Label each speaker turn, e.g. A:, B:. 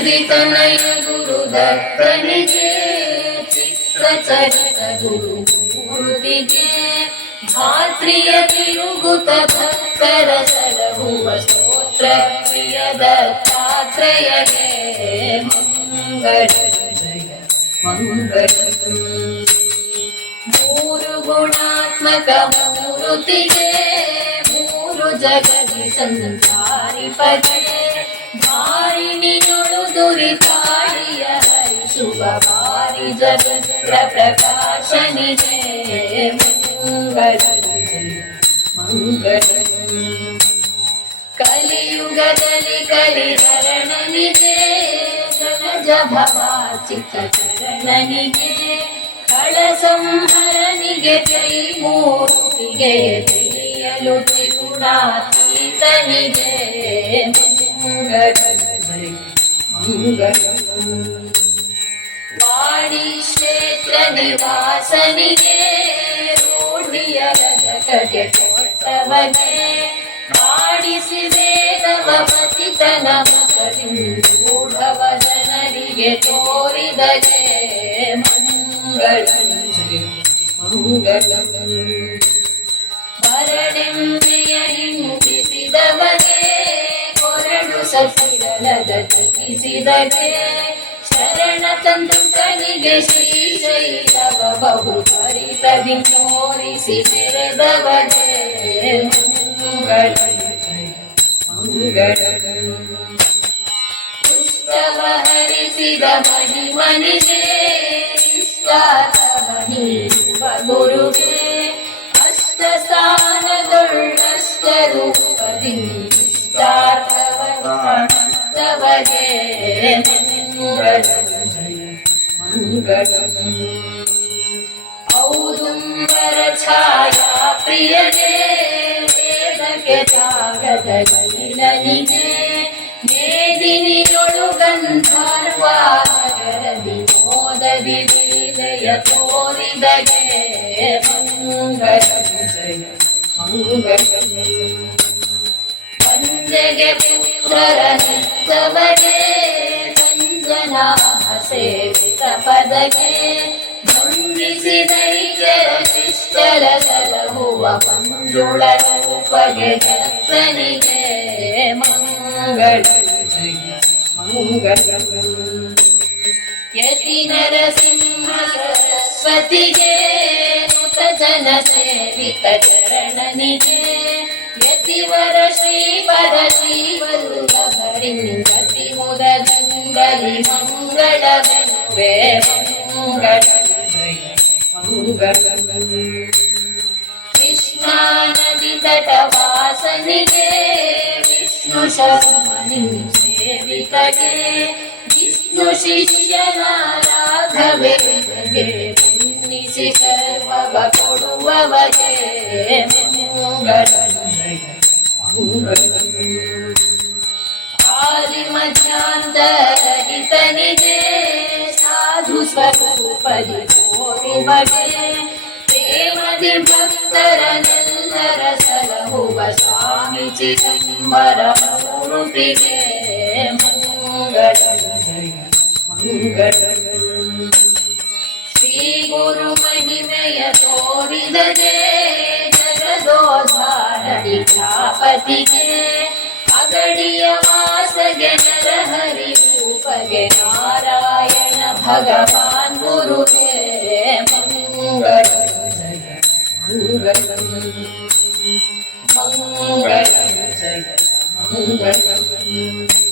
A: ತ್ರಿತನಯ ಗುರುದತ್ತನಿಗೆ ಚಿತ್ರಚರಿತ ಗುರು ಮೂರ್ತಿಗೆ ಭಾತ್ರಿಯ ತಿರುಗುತ ಭಕ್ತರ ಸಲಹುವ ಸ್ತೋತ್ರ ಪ್ರಿಯ ದತ್ತಾತ್ರೇಯಗೆ ಮಂಗಳ ಜಯ. ಮಂಗಳ ಮೂರು ಗುಣಾತ್ಮಕ ಮೂರುತಿಗೆ, ಮೂರು ಜಗದಿ ಸಂಸಾರಿ ಪದೇ ಧಾರಿಣಿಯೊಳು ದುರಿತಾಳಿಯ ಹರಿಸುವ ಬಾರಿ ಜಗತ್ರ ಪ್ರಕಾಶನಿಗೆ ಮಂಗಳ ಜಯ ಮಂಗಳ ಕಲಿಯುಗದಲ್ಲಿ ಕಲಿಧರಣನಿಗೆ ಜಗಜ ಭವಾಚಿತ ಚರಣನಿಗೆ ಕಳ ಸಂಹರನಿಗೆ ತ್ರೈಮೂರ್ತಿಗೆ ತಿಳಿಯಲು ತ್ರಿಗುಣಾತೀತನಿಗೆ ಮಂಗಳ ಜಯ ಮಂಗಳ ವಾಣಿ ಕ್ಷೇತ್ರ ನಿವಾಸನಿಗೆ ರೂಢಿಯ ರಜಕಗೆ ಕೊಟ್ಟವನೇ. ಮಾಡಿಸಿ ವೇದವ ಪತಿತನ ಮಕರಿಂದೂಢವ ಜನರಿಗೆ ತೋರಿದರೆ ಮಂಗಳ ಮಂಗಳ. ಬರಡೆಂಬೆಯ ಹಿಂದಿಸಿದವನೇ ಕೊರಡು ಸಸಿರಳದ ಚಿಕಿಸಿದಗೆ ಶರಣ ತಂತುಕನಿಗೆ ಶ್ರೀಶೈಲವ ಬಹು ಪರಿತ ವಿನೋರಿಸಿ ತೆರೆದವನೇ ಮಂಗಳ ಮಂಗಳ ದುಷ್ಟವ ಹರಿಸಿದ ಮಣಿಮನಿಗೆ ಇಷ್ಟಾರ್ಥವನೀವ ಗುರುಗೆ മംഗളം ഔദുംബര ഛായാ പ്രിയതേ ദേവകൃതാഗതൈലനിതേ മേദിനിയൊളു ഗന്ധർവാനഗര വിനോദതി ലീലയ തോരിതയേ മംഗളം ജയ മംഗളം വന്ദഗ പുത്രരനിത്തവരേ ಜಯ ಮಂಗಳ ವಂದೆಗೆ ಪುತ್ರರ ನಿತ್ತವಗೆ ಸಂಜನಾ ಸೇವಿತ ಪದಗೆ ವಂದಿಸಿದೈಕ್ಯರ ಶಿಷ್ಟರ ಸಲಹುವ ಮಂಜುಳ ರೂಪಗೆ ದತ್ತನಿಗೆ ಮಂಗಳ ಜಯ ಮಂಗಳ ಯತಿ ನರಸಿಂಹ ಸರಸ್ವತಿಗೆ ನುತ ಜನ ಸೇವಿತ ಚರಣನಿಗೆ ಯತಿವರ ಶ್ರೀಪರ ಶ್ರೀವಲ್ಲಭರಿಂಗತಿ ಮಂಗಳವೆನುವೆ ಮಂಗಳ ಜಯ ಮಂಗಳ ಕೃಷ್ಣಾ ನದಿ ತಟವಾಸನಿಗೆ ವಿಷ್ಣು ಶರ್ಮನಿ ಸೇವಿತಗೆ ವಿಷ್ಣು ಶಿಷ್ಯನ ರಾಘವೇಂದ್ರಗೆ ಮನ್ನಿಸಿ ಸರ್ವವ ಕೊಡುವವಗೆ ಮಂಗಳ ಜಯ ಮಂಗಳ ಆದಿ ಮಧ್ಯಾಂತರಹಿತನಿಗೆ ಸಾಧು ಸ್ವರೂಪದಿ ತೋರುವಗೆ ದೇವದಿ ಭಕ್ತರನೆಲ್ಲರ ಸಲಹುವ ಸ್ವಾಮಿ ಚಿದಂಬರ ಮೂರುತಿಗೆ ಮಂಗಳ ಜಯ ಶ್ರೀ ಗುರು ಮಹಿಮೆಯ ತೋರಿದರೆ ಜಗದೋಧಾರಣಿ ಪ್ರಾಪತಿಗೆ ಅಗಡಿಯ ವಾಸಗೆ ನರಹರಿ ರೂಪಗೆ ನಾರಾಯಣ. भगवान् गुरुदेवङ्गलं जय मङ्गलं जय मङ्गलम्